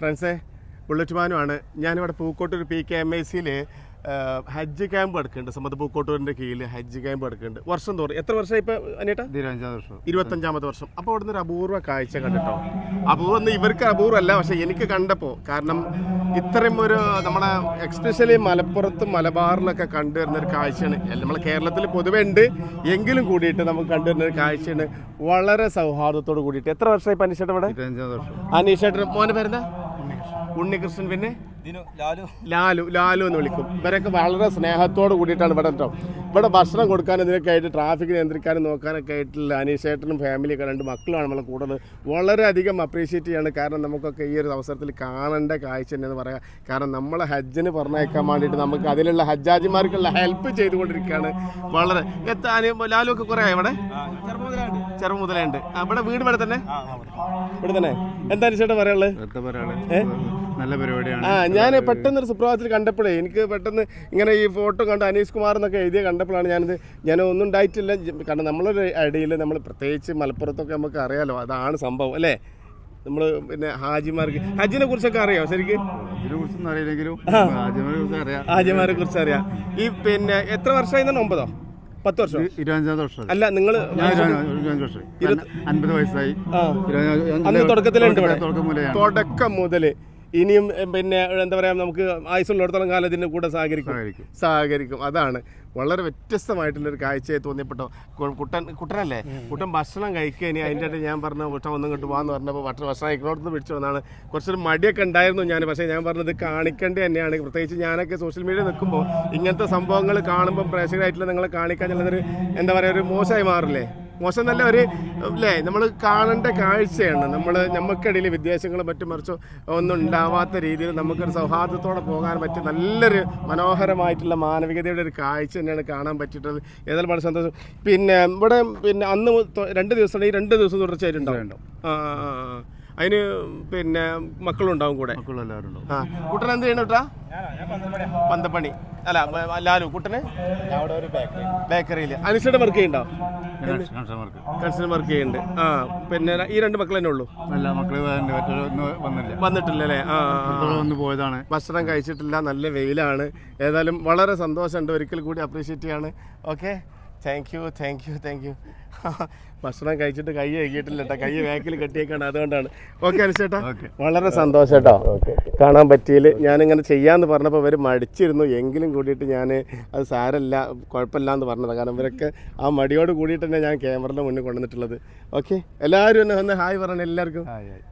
ഫ്രണ്ട്സേ ബുള്ളറ്റുമാനുമാണ് ഞാനിവിടെ Pookkottur P K M I സിയിൽ ഹജ്ജ് ക്യാമ്പ് എടുക്കുന്നുണ്ട് സമ്മത് പൂക്കോട്ടൂരിന്റെ കീഴിൽ ഹജ്ജ് ക്യാമ്പ് എടുക്കുന്നുണ്ട് വർഷം തോറും. എത്ര വർഷമായി ഇപ്പോൾ ഇരുപത്തഞ്ചാം വർഷം. ഇരുപത്തഞ്ചാമത്തെ വർഷം. അപ്പോൾ അവിടുന്ന് ഒരു അപൂർവ കാഴ്ച കണ്ടിട്ടോ? അപൂർവം ഇവർക്ക് അപൂർവമല്ല പക്ഷേ എനിക്ക് കണ്ടപ്പോൾ കാരണം ഇത്രയും ഒരു നമ്മളെ എക്സ്പെഷ്യലി മലപ്പുറത്തും മലബാറിലൊക്കെ കണ്ടുവരുന്ന ഒരു കാഴ്ചയാണ്. നമ്മൾ കേരളത്തിൽ പൊതുവേ ഉണ്ട്. എങ്കിലും കൂടിയിട്ട് നമുക്ക് കണ്ടുവരുന്ന ഒരു കാഴ്ചയാണ്. വളരെ സൗഹാർദ്ദത്തോട് കൂടിയിട്ട്. എത്ര വർഷമായി അനീഷേട്ടൻ ഇവിടെ? വർഷം. അനീഷേട്ടൻ മോനെ പേരെന്താ? ഉണ്ണികൃഷ്ണൻ പിന്നെ ലാലു. ലാലു എന്ന് വിളിക്കും. ഇവരൊക്കെ വളരെ സ്നേഹത്തോട് കൂടിയിട്ടാണ് ഇവിടെ കേട്ടോ. ഇവിടെ ഭക്ഷണം കൊടുക്കാൻ ഇതിനൊക്കെ ആയിട്ട് ട്രാഫിക് നിയന്ത്രിക്കാനും നോക്കാനൊക്കെ ആയിട്ടുള്ള അനീഷേട്ടനും ഫാമിലിയൊക്കെ രണ്ട് മക്കളാണ് നമ്മളെ കൂടുതൽ വളരെയധികം അപ്രീഷിയേറ്റ് ചെയ്യാണ്. കാരണം നമുക്കൊക്കെ ഈ ഒരു അവസരത്തിൽ കാണേണ്ട കാഴ്ച തന്നെയെന്ന് പറയാം. കാരണം നമ്മളെ ഹജ്ജിന് പറഞ്ഞേക്കാൻ വേണ്ടിയിട്ട് നമുക്ക് അതിലുള്ള ഹജ്ജാജിമാർക്കുള്ള ഹെൽപ്പ് ചെയ്തുകൊണ്ടിരിക്കുകയാണ്. വളരെ. എത്താൻ ലാലു ഒക്കെ കുറേ ഇവിടെ? ചെറുപ്പം മുതലേ ഉണ്ട് ഇവിടെ വീട് ഇവിടെ തന്നെ? ഇവിടെ തന്നെ. എന്താ അനീഷേട്ടൻ പറയാനുള്ളത്? നല്ല പരിപാടിയാണ്. ആ ഞാൻ പെട്ടെന്ന് ഒരു സുപ്രഭാതത്തിൽ കണ്ടപ്പോഴേ എനിക്ക് പെട്ടെന്ന് ഇങ്ങനെ ഈ ഫോട്ടോ കണ്ട് അനീഷ് കുമാർ എന്നൊക്കെ എഴുതിയ കണ്ടപ്പോഴാണ് ഞാനിത് ഞാൻ ഒന്നും ഉണ്ടായിട്ടില്ല. കാരണം നമ്മളൊരു ഇടയിൽ നമ്മൾ പ്രത്യേകിച്ച് മലപ്പുറത്തൊക്കെ നമുക്ക് അറിയാലോ അതാണ് സംഭവം അല്ലേ? നമ്മൾ പിന്നെ ഹാജിമാർക്ക് ഹാജിനെ കുറിച്ചൊക്കെ അറിയാം ശരിക്കും? ഹാജിമാരെ കുറിച്ച് അറിയാം. ഈ പിന്നെ എത്ര വർഷമായി തന്നെ ഒമ്പതോ? പത്ത് വർഷം? ഇ- ഇരുപത്തഞ്ചാം വർഷം അല്ല നിങ്ങൾ അൻപത് വയസ്സായി. തുടക്കം മുതലേ തുടക്കം മുതൽ ഇനിയും പിന്നെ എന്താ പറയുക നമുക്ക് ആയുസുള്ളിടത്തോളം കാലം ഇതിന്റെ കൂടെ സഹകരിക്കും. സഹകരിക്കും. അതാണ്. വളരെ വ്യത്യസ്തമായിട്ടുള്ളൊരു കാഴ്ചയെ തോന്നിയപ്പെട്ടോ കുട്ടൻ കുട്ടനല്ലേ? കുട്ടൻ ഭക്ഷണം കഴിക്കുക. ഇനി അതിന്റെ ഇടയിൽ ഞാൻ പറഞ്ഞ കുട്ടൻ ഒന്നും ഇങ്ങോട്ട് പോകാന്ന് പറഞ്ഞപ്പോൾ ഭക്ഷണം ഭക്ഷണം ഇങ്ങോട്ടൊന്ന് പിടിച്ചു വന്നാണ്. കുറച്ചൊരു മടിയൊക്കെ ഉണ്ടായിരുന്നു ഞാൻ. പക്ഷേ ഞാൻ പറഞ്ഞത് കാണിക്കേണ്ടത് തന്നെയാണ്. പ്രത്യേകിച്ച് ഞാനൊക്കെ സോഷ്യൽ മീഡിയ നിൽക്കുമ്പോൾ ഇങ്ങനത്തെ സംഭവങ്ങൾ കാണുമ്പോൾ പ്രേക്ഷകരായിട്ടുള്ള നിങ്ങളെ കാണിക്കാൻ എന്നുള്ളതൊരു എന്താ പറയുക ഒരു മോശമായി മാറില്ലേ? മോശം നല്ല ഒരു അല്ലേ നമ്മൾ കാണേണ്ട കാഴ്ചയാണ്. നമ്മൾ നമുക്കിടയിൽ വിദ്വേഷങ്ങളും മറ്റും മറിച്ചോ ഒന്നും ഉണ്ടാവാത്ത രീതിയിൽ നമുക്കൊരു സൗഹാർദ്ദത്തോടെ പോകാൻ പറ്റിയ നല്ലൊരു മനോഹരമായിട്ടുള്ള മാനവികതയുടെ ഒരു കാഴ്ച തന്നെയാണ് കാണാൻ പറ്റിയിട്ടുള്ളത്. ഏതായാലും വളരെ സന്തോഷം. പിന്നെ ഇവിടെ പിന്നെ അന്ന് രണ്ട് ദിവസം ഈ രണ്ട് ദിവസം തുടർച്ചയായിട്ടുണ്ടാവും. ആ ആ, ആ, ആ. അതിന് പിന്നെ മക്കളുണ്ടാവും കൂടെ. ആ. കുട്ടൻ എന്ത് ചെയ്യണം കേട്ടാ പന്തപ്പണി. അല്ല ലാലു കുട്ടന്? ബേക്കറിയിൽ അനുസരിച്ച് വർക്ക് ചെയ്യണ്ടോ? കൺസൾട്ട് വർക്ക് ചെയ്യുന്നുണ്ട് ആ പിന്നെ ഈ രണ്ട് മക്കൾ തന്നെ ഉള്ളൂ? അല്ല മക്കൾ വേണ്ട മറ്റൊന്നും വന്നില്ല. വന്നിട്ടില്ല അല്ലേ ആ വന്ന് പോയതാണ്. ഭക്ഷണം കഴിച്ചിട്ടില്ല നല്ല വെയിലാണ്. ഏതായാലും വളരെ സന്തോഷമുണ്ട്. ഒരിക്കൽ കൂടി അപ്രീഷിയേറ്റ് ചെയ്യാണ്. Okay thank you thank you thank you ഭക്ഷണം കഴിച്ചിട്ട് കൈ കഴുകിയിട്ടില്ല കേട്ടോ കൈ ബാക്കിൽ കെട്ടിയേക്കാണ്. അതുകൊണ്ടാണ്. ഓക്കെ അനുസേട്ടാ വളരെ സന്തോഷം കേട്ടോ കാണാൻ പറ്റിയിൽ ഞാനിങ്ങനെ ചെയ്യാമെന്ന് പറഞ്ഞപ്പോൾ ഇവർ മടിച്ചിരുന്നു. എങ്കിലും കൂടിയിട്ട് ഞാൻ അത് സാരല്ല കുഴപ്പമില്ല എന്ന് പറഞ്ഞതാണ് കാരണം ഇവരൊക്കെ ആ മടിയോട് കൂടിയിട്ട് തന്നെ ഞാൻ ക്യാമറയുടെ മുന്നിൽ കൊണ്ടുവന്നിട്ടുള്ളത്. ഓക്കെ എല്ലാവരും ഒന്ന് ഒന്ന് ഹായ് പറയണം എല്ലാവർക്കും. ഹായ് ആയി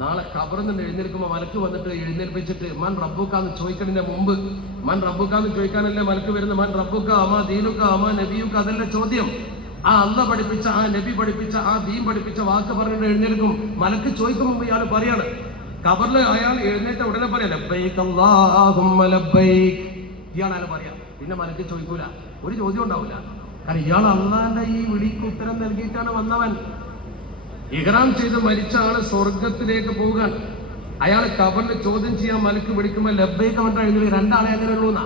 നാളെ കബറിൽ നിന്ന് എഴുന്നേൽക്കുമ്പോൾ മലക്ക് വന്നിട്ട് എഴുന്നേൽപ്പിച്ചിട്ട് മൻ റബ്ബുക്കാന്ന് ചോദിക്കണതിന്റെ മുമ്പ് മൻ റബ്ബുക്കാന്ന് ചോദിക്കാനല്ലേ മലക്ക് വരുന്നത്? മൻ റബ്ബുക്ക അമ ദീനുക്ക അമ നബിയുക്ക? അതല്ല ചോദ്യം. ആ അല്ല പഠിപ്പിച്ച ആ നബി പഠിപ്പിച്ച ആ ദീൻ പഠിപ്പിച്ച വാക്ക് പറഞ്ഞിട്ട് എഴുന്നേൽക്കും. മലക്ക് ചോദിക്കും മുമ്പ് ഇയാൾ പറയാണ്. കബറിൽ അയാൾ എഴുന്നേറ്റ ഉടനെ പറയാം ലബ്ബൈക് അല്ലാഹുമ്മ ലബ്ബൈക് ഇയാളാണ് പറയാം പിന്നെ മലക്ക് ചോദിക്കൂല. ഒരു ചോദ്യം ഉണ്ടാവില്ല കാരണം ഇയാൾ അള്ളാന്റെ ഈ വിളിക്ക് ഉത്തരം നൽകിയിട്ടാണ് വന്നവൻ. ഇഹ്റാം ചെയ്ത് മരിച്ച ആൾ സ്വർഗത്തിലേക്ക് പോകാൻ അയാൾ കബറിൽ ചോദ്യം ചെയ്യാൻ മലക്ക് പിടിക്കുമ്പോൾ ലബ്ബൈക്ക് പറഞ്ഞാൽ എഴുതി രണ്ടാളെ അങ്ങനെ ഉള്ളൂ എന്നാ?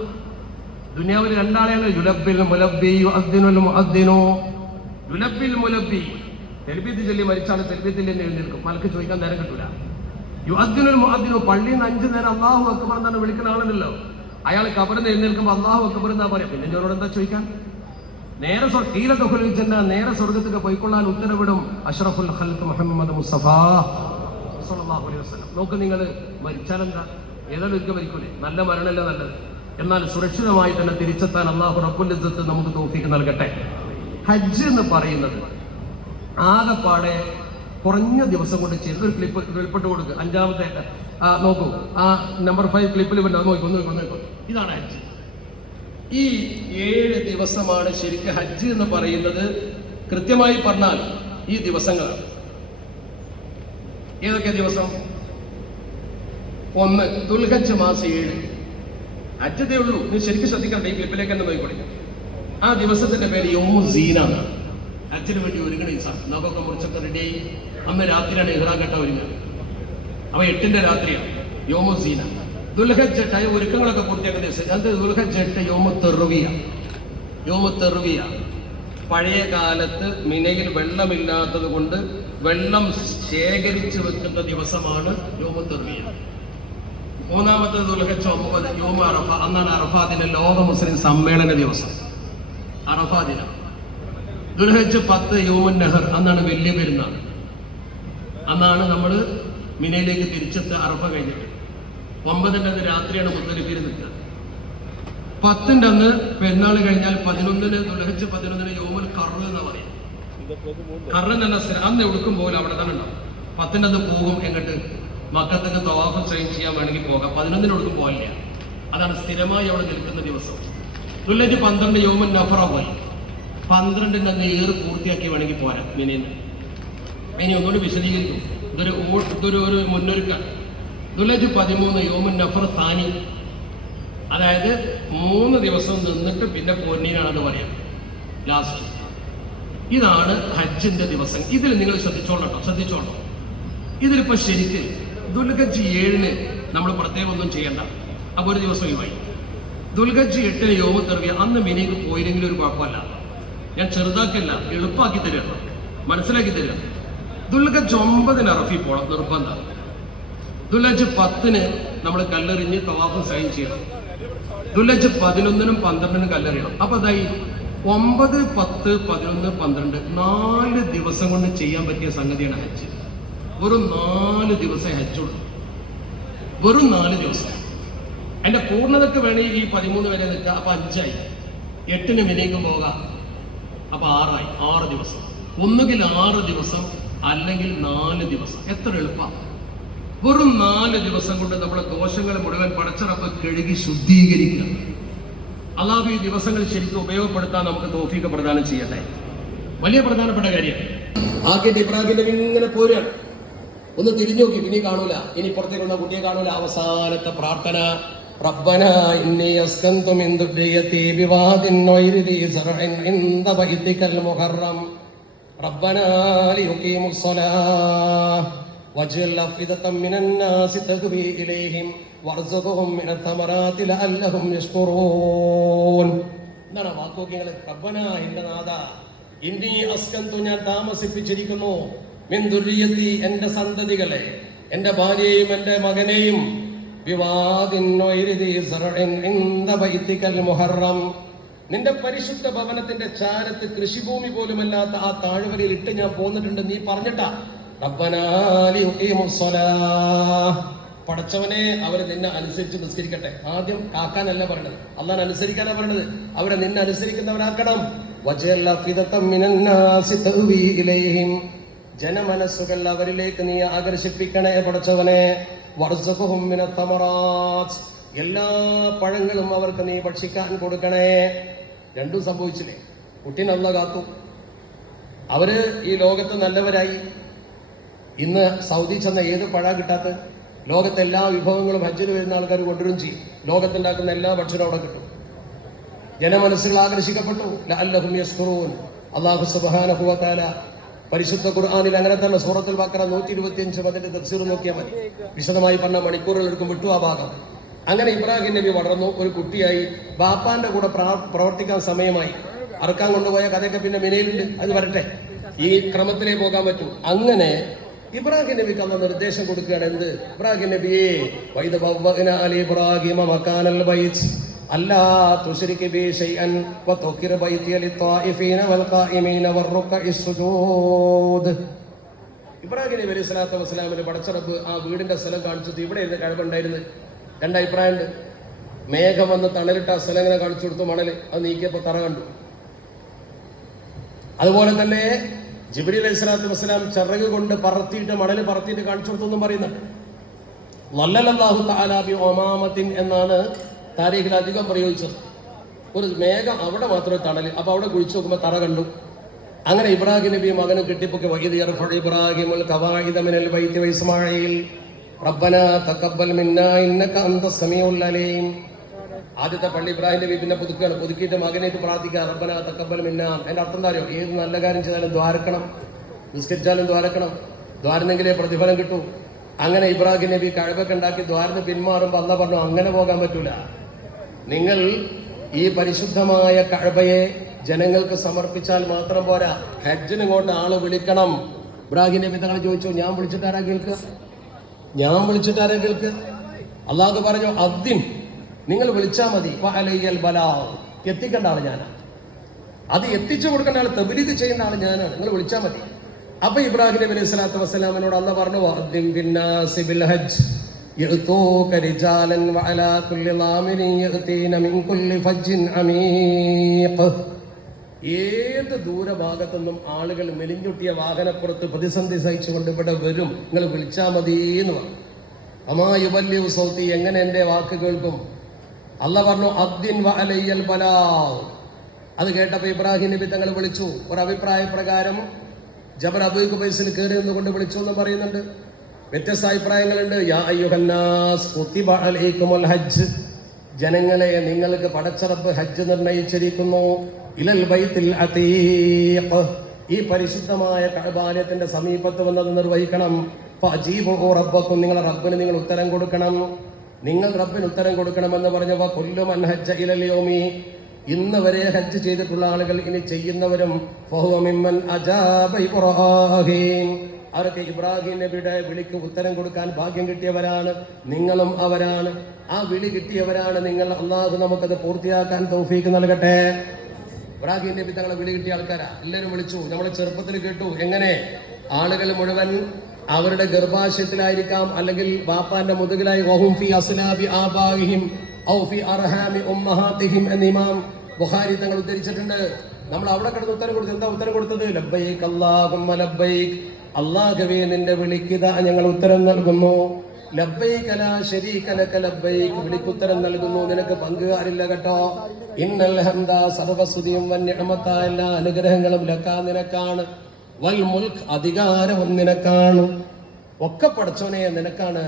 ദുനിയാവിൽ രണ്ടാളെ തെൽബീത്ത് ചൊല്ലി മരിച്ചാണ് തെൽബീത്തിൽ തന്നെ എഴുന്നേൽക്കും മലക്ക് ചോദിക്കാൻ നേരം കിട്ടൂല. യുഅദ്ദിനുൽ മുഅദ്ദിനു. പള്ളിയിൽ നിന്ന് അഞ്ചു നേരം അള്ളാഹു അക്ബർ എന്നാണ് വിളിക്കുന്ന ആളുണ്ടല്ലോ അയാൾ കബറിൽ എഴുന്നേൽക്കുമ്പോൾ അള്ളാഹു അക്ബർ എന്നാ പറയാം? പിന്നെ എന്നോട് എന്താ ചോദിക്കാൻ? നേരെ തീരത്തൊക്കെ ചെന്ന നേരെ സ്വർഗത്തേക്ക് പോയിക്കൊള്ളാൻ ഉത്തരവിടും അഷ്റഫുൽ ഹൽക്ക് മുഹമ്മദ് മുസ്തഫ അലൈഹി നോക്ക് നിങ്ങൾ മരിച്ചാലെന്താ ഏതായാലും ഒരിക്കൽ മരിക്കൂലേ? നല്ല മരണമല്ല നല്ലത്? എന്നാൽ സുരക്ഷിതമായി തന്നെ തിരിച്ചെത്താൻ അള്ളാഹു റബ്ബുൽ ഇസ്സത്ത് നമുക്ക് തോഫിക്ക് നൽകട്ടെ. ഹജ്ജ് എന്ന് പറയുന്നത് ആകെപ്പാടെ കുറഞ്ഞ ദിവസം കൊണ്ട് ചെയ്ത് ഒരു ക്ലിപ്പ് ക്ലിപ്പിട്ട് കൊടുക്കുക അഞ്ചാമത്തെ നോക്കൂ. ആ നമ്പർ ഫൈവ് ക്ലിപ്പിൽ നോക്കൂ നോക്കൂ നോക്കൂ. ഇതാണ് ഹജ്ജ്. ഈ ഏഴ് ദിവസമാണ് ശരിക്കും ഹജ്ജ് എന്ന് പറയുന്നത്. കൃത്യമായി പറഞ്ഞാൽ ഈ ദിവസങ്ങളാണ്. ഏതൊക്കെ ദിവസം? ഒന്ന് ദുൽഹജ്ജ് മാസം ഏഴ്. ഹജ്ജതേ ഉള്ളൂ. നീ ശരിക്കും ശ്രദ്ധിക്കണ്ട? ഈ ക്ലിപ്പിലേക്ക് തന്നെ നോക്കിക്കൊള്ളി ആ ദിവസത്തിന്റെ പേര് യോമു സീന എന്നാണ്. ഹജ്ജിന് വേണ്ടി ഒരുങ്ങണ ദിവസം നഖമൊക്കെ മുറിച്ചൊക്കെ റെഡി അന്ന് രാത്രിയാണ് ഇഹ്റാൻ കെട്ട ഒരുങ്ങുക. അവ എട്ടിന്റെ രാത്രിയാണ് യോമു സീന. ദുൽഹജ്ജ് എട്ട് അതിന് ഒരുക്കങ്ങളൊക്കെ പൂർത്തിയാക്കുന്ന ദിവസം അത് ദുൽഹജ്ജട്ട് യോമത്തെറുവിയ. യോമത്തെറുവിയ. യോമു പഴയ കാലത്ത് മിനയിൽ വെള്ളമില്ലാത്തത് കൊണ്ട് വെള്ളം ശേഖരിച്ചു വെക്കുന്ന ദിവസമാണ് യോമത്തെറുവിയ. മൂന്നാമത്തെ ദുൽഹജ് ഒമ്പത് യോമ അറഫ. അന്നാണ് അറഫാ ദിനം ലോക മുസ്ലിം സമ്മേളന ദിവസം. അറഫാ ദിനം. ദുൽഹജ് പത്ത് യോമൻ നെഹർ. അന്നാണ് വലിയ പെരുന്നാൾ. അന്നാണ് നമ്മൾ മിനയിലേക്ക് തിരിച്ചെത്തുക. അറഫ കഴിഞ്ഞിട്ട്. ഒമ്പതിന്റെ അന്ന് രാത്രിയാണ് മുത്തലിഫിൽ നിൽക്കുക. പത്തിന്റെ അന്ന് പെരുന്നാൾ കഴിഞ്ഞാൽ പതിനൊന്നിന് ദുൽഹജ് പതിനൊന്നിന് യോമൽ കറ് എന്ന് പറയും. കറ് തന്നെ അന്ന് എവിടുക്കും പോലും അവിടെ തന്നെ ഉണ്ടാവും. പത്തിന്റെ അന്ന് പോകും എങ്ങോട്ട്? മക്കത്തേക്ക് തവാഫ് ചെയ്യാൻ വേണമെങ്കിൽ പോകാം. പതിനൊന്നിന് ഒടുക്കും പോകില്ല അതാണ് സ്ഥിരമായി അവിടെ നിൽക്കുന്ന ദിവസം. ദുൽഹജ് പന്ത്രണ്ട് യോമൻ നഫറ പോയി പന്ത്രണ്ടിന്റെ അന്ന് ഏറ് പൂർത്തിയാക്കി വേണമെങ്കിൽ പോരാം മിനിന്ന്. ഇനി ഒന്നുകൂടി വിശദീകരിക്കും. ഇതൊരു ഇതൊരു ഒരു മുന്നൊരുക്കം. ദുലജ് പതിമൂന്ന് യോമുൻ നഫർ സാനി അതായത് മൂന്ന് ദിവസം നിന്നിട്ട് പിന്നെ പൊന്നിനാണെന്ന് പറയാം. ലാസ്റ്റ് ഇതാണ് ഹജ്ജിന്റെ ദിവസം. ഇതിൽ നിങ്ങൾ ശ്രദ്ധിച്ചോളണം ശ്രദ്ധിച്ചോളണം ഇതിലിപ്പോ ശരിക്ക് ദുൽഗജ് ഏഴിന് നമ്മൾ പ്രത്യേകം ഒന്നും ചെയ്യണ്ട. അപ്പൊ ഒരു ദിവസം ഒഴിവായി. ദുൽഗജ് എട്ടിന് യോമ തെറിയ അന്ന് മിനിക്ക് പോയില്ലെങ്കിൽ ഒരു കുഴപ്പമല്ല. ഞാൻ ചെറുതാക്കില്ല എളുപ്പാക്കി തരുക മനസ്സിലാക്കി തരുക ദുൽഗജ് ഒമ്പതിന് അറഫി പോണം നിർബന്ധം. ദുൽഹജ് പത്തിന് നമ്മൾ കല്ലെറിഞ്ഞ് തവാഫ് സൈൻ ചെയ്യണം. ദുലജ് പതിനൊന്നിനും പന്ത്രണ്ടിനും കല്ലെറിയണം. അപ്പൊ അതായി ഒമ്പത് പത്ത് പതിനൊന്ന് പന്ത്രണ്ട് നാല് ദിവസം കൊണ്ട് ചെയ്യാൻ പറ്റിയ സംഗതിയാണ് ഹജ്ജ്. വെറും നാല് ദിവസം ഹജ്ജുള്ളൂ വെറും നാല് ദിവസം. എന്റെ പൂർണതക്ക് വേണേൽ ഈ പതിമൂന്ന് വരെ നിൽക്കുക അപ്പൊ അഞ്ചായി. എട്ടിന് മിനിക്ക് പോകാം. അപ്പൊ ആറായി. ആറ് ദിവസം. ഒന്നുകിൽ ആറ് ദിവസം അല്ലെങ്കിൽ നാല് ദിവസം. എത്ര എളുപ്പം. വെറും നാല് ദിവസം കൊണ്ട് നമ്മുടെ ദോഷങ്ങൾ മുഴുവൻ പടച്ചിറപ്പ് കഴുകി ശുദ്ധീകരിക്കുക അള്ളാഹു ഈ ദിവസങ്ങൾ ശരിക്കും ഉപയോഗപ്പെടുത്താൻ നമുക്ക് തോഫീക്ക് പ്രദാനം ചെയ്യട്ടെ വലിയ പ്രധാനപ്പെട്ട കാര്യം ആക്കിയിട്ട് ഇബ്രാഹിം നബി ഇങ്ങനെ പോരുകയാണ് ഒന്ന് തിരിഞ്ഞു നോക്കി ഇനി കാണൂല ഇനി പുറത്തേക്ക് വന്ന കുട്ടിയെ കാണൂല അവസാനത്തെ പ്രാർത്ഥന ربنا إني أسكنت من ذريتي بواد غير ذي زرع عند بيتك المحرم ربنا ليقيموا الصلاة واجعل أفئدة من الناس تهوي إليهم وارزقهم من الثمرات لعلهم يشكرون എന്താണ് വാക്കുകൾ റബ്ബന എന്റെ നാഥ ഇന്നി അസ്കന്തു ഞാൻ താമസിപ്പിച്ചിരിക്കുന്നു മിൻ ദുർരിയത്തി എന്റെ സന്തതികളെ എന്റെ ഭാര്യയെയും എന്റെ മകനെയും ബിവാദിൻ ഗൈരി ദി സറഇൻ ഇൻദ ബൈതികൽ മുഹറം നിന്റെ പരിശുദ്ധ ഭവനത്തിന്റെ ചാരത്ത് കൃഷിഭൂമി പോലുമല്ലാത്ത ആ താഴ്വരയിൽ ഇട്ട് ഞാൻ പോന്നിട്ടുണ്ട് നീ പറഞ്ഞിട്ടാ റബ്ബനാ ലിയുഖീമുസ്സലാഹ്. പടച്ചവനെ അവർ നിന്നെ അനുസരിച്ച് നിസ്കരിക്കട്ടെ. ആദ്യം കാക്കാനല്ല പറയണത്. അള്ളാൻ അനുസരിക്കാനാ പറയണത്. അവരെ നിന്നെ അനുസരിക്കുന്നവരാക്കണം. ജനമനസ്സുകൾ അവരിലേക്ക് നീ ആകർഷിപ്പിക്കണേ വർസഖുഹും എല്ലാ പഴങ്ങളും അവർക്ക് നീ ഭക്ഷിക്കാൻ കൊടുക്കണേ. രണ്ടും സംഭവിച്ചില്ലേ? കുട്ടീനല്ല കാത്തു. അവർ ഈ ലോകത്ത് നല്ലവരായി. ഇന്ന് സൗദി ചെന്ന ഏത് പഴ കിട്ടാത്ത ലോകത്തെ എല്ലാ വിഭവങ്ങളും ഹജ്ജിന് വരുന്ന ആൾക്കാർ കൊണ്ടുവരും ചെയ്യും. ലോകത്തുണ്ടാക്കുന്ന എല്ലാ ഭക്ഷണവും അവിടെ കിട്ടും. ജനമനസ്സുകൾ ആകർഷിക്കപ്പെട്ടു. ലഅല്ലഹും യസ്കുറൂൻ അല്ലാഹു സുബ്ഹാനഹു വ പരിശുദ്ധ ഖുർആാനിൽ അങ്ങനെ തന്നെ സൂറത്തിൽ ബാക്കറ നൂറ്റി ഇരുപത്തി അഞ്ച് അതിന്റെ തഫ്സീർ നോക്കിയാൽ മതി. വിശദമായി പറഞ്ഞ മണിക്കൂറുകൾ എടുക്കും വിട്ടു ആ ഭാഗം. അങ്ങനെ ഇബ്രാഹിം നബി വളർന്നു. ഒരു കുട്ടിയായി. ബാപ്പാന്റെ കൂടെ പ്രവർത്തിക്കാൻ സമയമായി. അറക്കാൻ കൊണ്ടുപോയ കഥയൊക്കെ പിന്നെ മിനയിലുണ്ട്. അത് വരട്ടെ. ഈ ക്രമത്തിലേ പോകാൻ പറ്റൂ. അങ്ങനെ ഇബ്രാഹിം നബിക്ക് അന്ന് നിർദ്ദേശം കൊടുക്കുകയാണ് എന്ത്? ഇബ്രാഹിം നബിയെ അലി ഇബ്രാഹിമ മക്കാനൽ ഇബ്രാഹിം പടച്ചറബ് ആ വീടിന്റെ സ്ഥലം കാണിച്ചത് ഇവിടെ ഇരുന്ന് കഴിവുണ്ടായിരുന്നു രണ്ട് മേഘം വന്ന് തണലിട്ട് ആ സ്ഥലം ഇങ്ങനെ കാണിച്ചു കൊടുത്തു മണൽ. അത് നീക്കിയപ്പോ തറ കണ്ടു. അതുപോലെ തന്നെ ജിബ്രി അലൈഹി സ്വലാത്തു വസ്സലാം ചിറക് കൊണ്ട് പറത്തിയിട്ട് മണൽ പറത്തിയിട്ട് കാണിച്ചു കൊടുത്തൊന്നും പറയുന്നുണ്ട് വല്ലലല്ലാഹു താലാബി ഒമാമത്തിൻ എന്നാണ് താരീഖിൽ അധികം പ്രയോഗിച്ചത്. ഒരു മേഘം അവിടെ മാത്രമേ തണൽ അപ്പൊ അവിടെ കുഴിച്ചു നോക്കുമ്പോൾ തറ കണ്ടു. അങ്ങനെ ഇബ്രാഹിം നബി മകനും കെട്ടിപ്പൊക്കെ വൈദ്യ ഇബ്രാഹിമുൽ കവാഹിദമിനൽ വൈദ്യ വൈസ്മാഴയിൽ റബ്ബന തഖബ്ബൽ മിന്നാ ഇന്നക അന്ത സമീഉൽ ആദ്യത്തെ പള്ളി ഇബ്രാഹിം നബി പിന്നെ പുതുക്കുകയാണ്. പുതുക്കിയിട്ട് മകനേക്ക് പ്രാർത്ഥിക്കുക. റബ്ബന തക്കബൽ മിന്ന. എന്റെ അർത്ഥം എന്താ അറിയോ? ഏത് നല്ല കാര്യം ചെയ്താലും ദ്വാരക്കണം. നിസ്കരിച്ചാലും ദ്വാരക്കണം. ദ്വാരനെങ്കിലേ പ്രതിഫലം കിട്ടൂ. അങ്ങനെ ഇബ്രാഹിം നബി കഴകൊക്കെ ഉണ്ടാക്കി ദ്വാരന്ന് പിന്മാറുമ്പോൾ അല്ല പറഞ്ഞു അങ്ങനെ പോകാൻ പറ്റൂല. നിങ്ങൾ ഈ പരിശുദ്ധമായ കഴബയെ ജനങ്ങൾക്ക് സമർപ്പിച്ചാൽ മാത്രം പോരാ. ഹജ്ജിന് ഇങ്ങോട്ട് ആൾ വിളിക്കണം. ഇബ്രാഹിം നബി തങ്ങളെ ചോദിച്ചു ഞാൻ വിളിച്ചിട്ടാരാ കേൾക്കുക? ഞാൻ വിളിച്ചിട്ടാരാ കേൾക്കുക? അള്ളാഹു പറഞ്ഞു അദ്ദിൻ. നിങ്ങൾ വിളിച്ചാൽ മതി. എത്തിക്കേണ്ട ആൾ ഞാനാണ് അത് എത്തിച്ചു കൊടുക്കേണ്ട ആൾ തബിലീത് ചെയ്യുന്ന ആൾ ഞാനാണ്. നിങ്ങൾ വിളിച്ചാൽ മതി. അപ്പൊ ഇബ്രാഹിം നബി അലൈഹി സ്വലാത്തു വസ്സലാമിനോട് അന്ന് പറഞ്ഞു ഏത് ദൂര നിന്നും ആളുകൾ മെലിഞ്ഞുട്ടിയ വാഹനപ്പുറത്ത് പ്രതിസന്ധി സഹിച്ചുകൊണ്ട് ഇവിടെ വരും. നിങ്ങൾ വിളിച്ചാൽ മതി എന്ന് പറഞ്ഞു. അമാ യുബല്യു സൗത്തി എങ്ങനെ എന്റെ വാക്ക് കേൾക്കും അല്ല പറഞ്ഞു അദ്ദിൻ അത് കേട്ടപ്പോൾ ഇബ്രാഹിം നബി തങ്ങൾ വിളിച്ചു. ഒരു അഭിപ്രായ പ്രകാരം ജബർ അബൂ കുബൈസിൽ കയറി നിന്നുകൊണ്ട് വിളിച്ചു എന്ന് പറയുന്നുണ്ട്. വ്യത്യസ്ത അഭിപ്രായങ്ങളുണ്ട്. യാ ഹജ്ജ്. ജനങ്ങളെ നിങ്ങൾക്ക് പടച്ചറപ്പ് ഹജ്ജ് നിർണയിച്ചിരിക്കുന്നു. ഇലൽ ബൈത്തിൽ അതീഖ്. ഈ പരിശുദ്ധമായ കടബാലയത്തിന്റെ സമീപത്ത് വന്നത് നിർവഹിക്കണം. ഫഅജീബു റബ്ബക്കും നിങ്ങളെ റബ്ബിന് നിങ്ങൾ ഉത്തരം കൊടുക്കണം. നിങ്ങൾ റബ്ബിന് ഉത്തരം കൊടുക്കണമെന്ന് പറഞ്ഞവ കൊല്ലും ഹജ്ജ ഇലലിയോമി യൗമി ഇന്ന് വരെ ഹജ്ജ് ചെയ്തിട്ടുള്ള ആളുകൾ ഇനി ചെയ്യുന്നവരും അവർക്ക് ഇബ്രാഹിം നബിയുടെ വിളിക്ക് ഉത്തരം കൊടുക്കാൻ ഭാഗ്യം കിട്ടിയവരാണ് നിങ്ങളും അവരാണ്. ആ വിളി കിട്ടിയവരാണ് നിങ്ങൾ. അള്ളാഹു നമുക്കത് പൂർത്തിയാക്കാൻ തൗഫീക്ക് നൽകട്ടെ. ഇബ്രാഹിം നബി തങ്ങളെ വിളി കിട്ടിയ ആൾക്കാരാ. എല്ലാവരും വിളിച്ചു. നമ്മളെ ചെറുപ്പത്തിൽ കേട്ടു. എങ്ങനെ? ആളുകൾ മുഴുവൻ അവരുടെ ഗർഭാശയത്തിലായിരിക്കാം അല്ലെങ്കിൽ ബാപ്പാന്റെ മുതുകിലായി വഹും ഫി അസ്നാബി ആബാഹിം ഔ ഫി അർഹാമി ഉമ്മഹാത്തിഹിം ഇമാം ബുഖാരി തങ്ങൾ ഉദ്ധരിച്ചിട്ടുണ്ട്. നമ്മൾ അവിടെ കിടന്ന് ഉത്തരം കൊടുത്തു എന്താ ഉത്തരം കൊടുത്തത്? ലബ്ബൈക്ക് അല്ലാഹുമ്മ ലബ്ബൈക്ക് അള്ളാഹുവേ നിന്റെ വിളിക്കുക ഞങ്ങൾ ഉത്തരം നൽകുന്നു. ലബ്ബൈക ലാ ശരീക ലക ലബ്ബൈക്. വിളിക്കുത്തരം നൽകുന്നു. നിനക്ക് പങ്കുകാരില്ല കേട്ടോ. ഇന്നൽ ഹംദ സർവസ്തുതിയും വന്യമത്ത എല്ലാ അനുഗ്രഹങ്ങളും ലക്ക നിനക്കാണ്. വൽ മുൽക്ക് അധികാരവും നിനക്കാണ്. ഒക്കെ പഠിച്ചോനെ നിനക്കാണ്.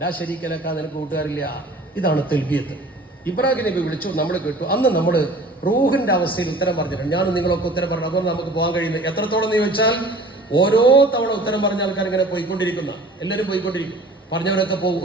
ഡാ ശരീക ലക്ക നിനക്ക് കൂട്ടുകാരില്ല. ഇതാണ് തെൽബിയത്ത് ഇബ്രാഹിം നബി വിളിച്ചു നമ്മൾ കേട്ടു. അന്ന് നമ്മൾ റൂഹിന്റെ അവസ്ഥയിൽ ഉത്തരം പറഞ്ഞിട്ടുണ്ട്. ഞാനും നിങ്ങളൊക്കെ ഉത്തരം പറഞ്ഞു. അതുകൊണ്ട് നമുക്ക് പോകാൻ കഴിയുന്നത് എത്രത്തോളം എന്ന് ചോദിച്ചാൽ ഓരോ തവണ ഉത്തരം പറഞ്ഞ ആൾക്കാർ ഇങ്ങനെ പോയിക്കൊണ്ടിരിക്കുന്ന. എല്ലാവരും പോയിക്കൊണ്ടിരിക്കും. പറഞ്ഞവരൊക്കെ പോകും.